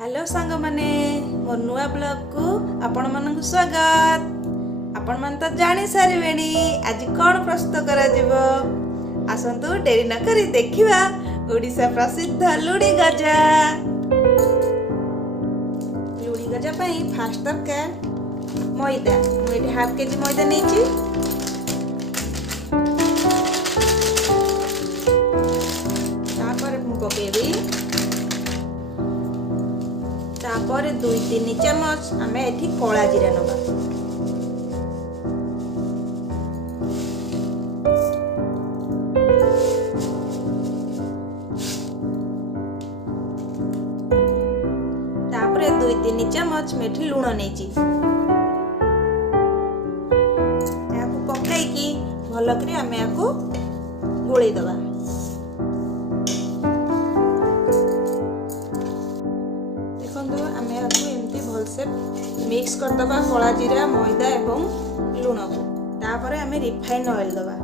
Hello सांग माने मोर नुआ ब्लॉग को आपण मानक स्वागत। आपण मान तो जानी सारिबेनी आज कौन प्रस्तुत करा जिवो। आसंतु डेरी न करी देखिबा ओडिशा प्रसिद्ध लुड़ी गजा। लुड़ी गजा पई फास्ट दरकार मैदा। मु एठी हाफ केजी मैदा नेची। तापर मु पकेबी तापर 2-3 चमच आमे एठी कला जीरा नबा। तापर 2-3 चमच मेठी लूण नेची। याकू पकाई की भलो करी आमे याकू गोळेई दबा। भलसे मिक्स कर दबा कला जीरा मैदा एवं लूण को। तापर आमे रिफाइन ऑयल दबा।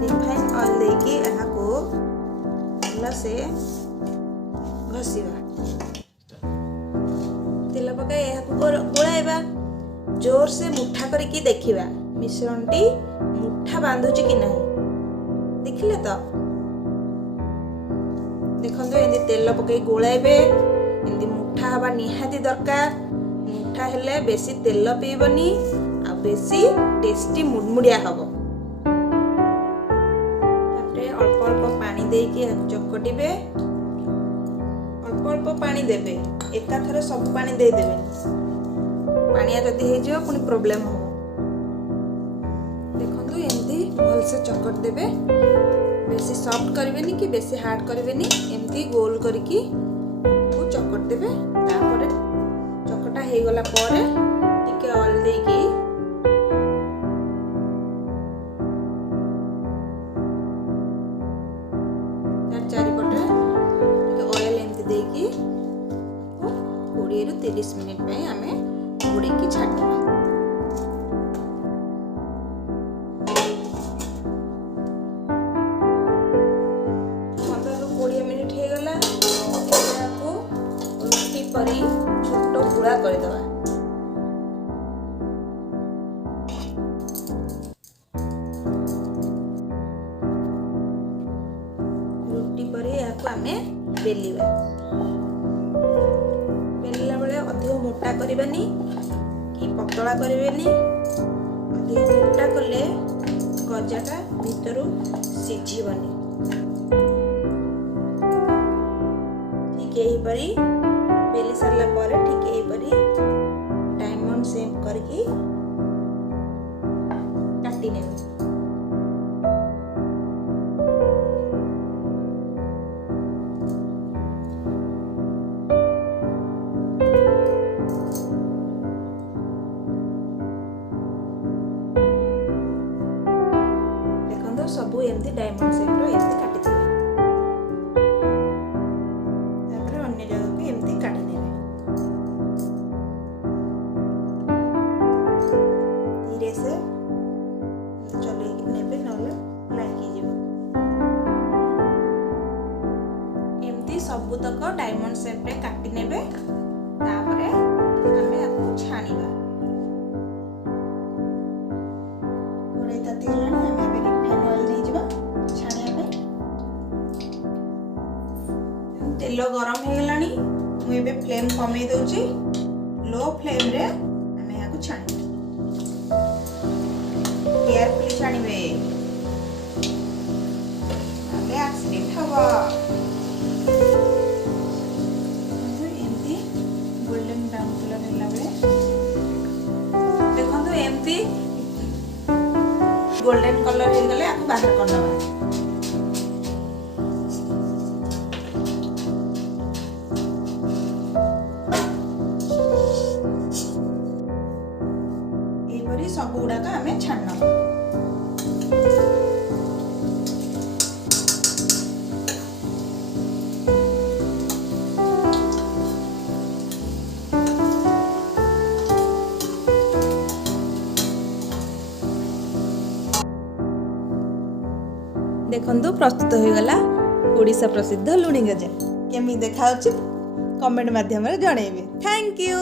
रिफाइन ऑयल देकी एहा को भलसे घसीबा। तेल पकाई एहा को गोळाइबा। जोर से मुठा करके देखिबा मिश्रणटी मुठा बांधुची कि नहीं। देखिले तो देखंतु एंदी तेल पकई गोळाइबे। एंदी मुठा हवा निहाती दरकार। मुठा हेले बेसी तेल पीबनी आ बेसी टेस्टी मुडमुडिया हबो। तापरे अल्प अल्प पानी देकी चकटिबे। अल्प अल्प पानी देबे एका थरे सब पानी दे देबे। पानिया जदी हे जिवो पुनी प्रॉब्लम हो। देखंतु एंदी भल से चकट देबे। बेसी सॉफ्ट करबेनी कि बेसी हार्ड करबेनी। एमती गोल करके को चकट देबे। तापर चकटा हे गला पारे टिके ऑयल देकी तार चारि पटे टिके ऑयल एमती देकी 20 रु 30 मिनिट पे हमें घोड़े की छाड़वा। 15-20 मिनिट हे गला। को रोटी परी छोटो गुळा कर दवा। रोटी परी याको हमें बेलिबा। बेलिला बेले अधिक मोटा करबानी कि पतला करबेनी। अधिक मोटा कले गजाटा भितरु सिझिबनी। ठीक यही परी बेली सारला पारे ठीक यही परी डायमंड शेप करके काटी नेबे। देखंतो सबु एमती डायमंड शेप रो एमती काटी देबे। धीरे से चले नेबे नले लागी जीवो। एमती सबु तक डायमंड शेप रे काटी नेबे। तापरे हमें आपको छाणीबा। गोळे ताती गलानी हमें बे रिफाइन ऑयल नै जीवा छाणिया पे। तेल गरम हे गलानी। मु एबे फ्लेम कमे दोची। लो फ्लेम रे हमें याको छाणी। केयरफुली छाणीबे नले एक्सीडेंट हबो। एमती गोल्डन ब्राउन कलर हेला बेले देखंतु एमती गोल्डन कलर हे गले आको बाहर करनबा। सब गुड़ाक आमे छाणना। देखंतु प्रस्तुत हो गला ओडिशा प्रसिद्ध लुणी गजा। केमी देखा कमेंट माध्यम रे जणेबे। Thank you.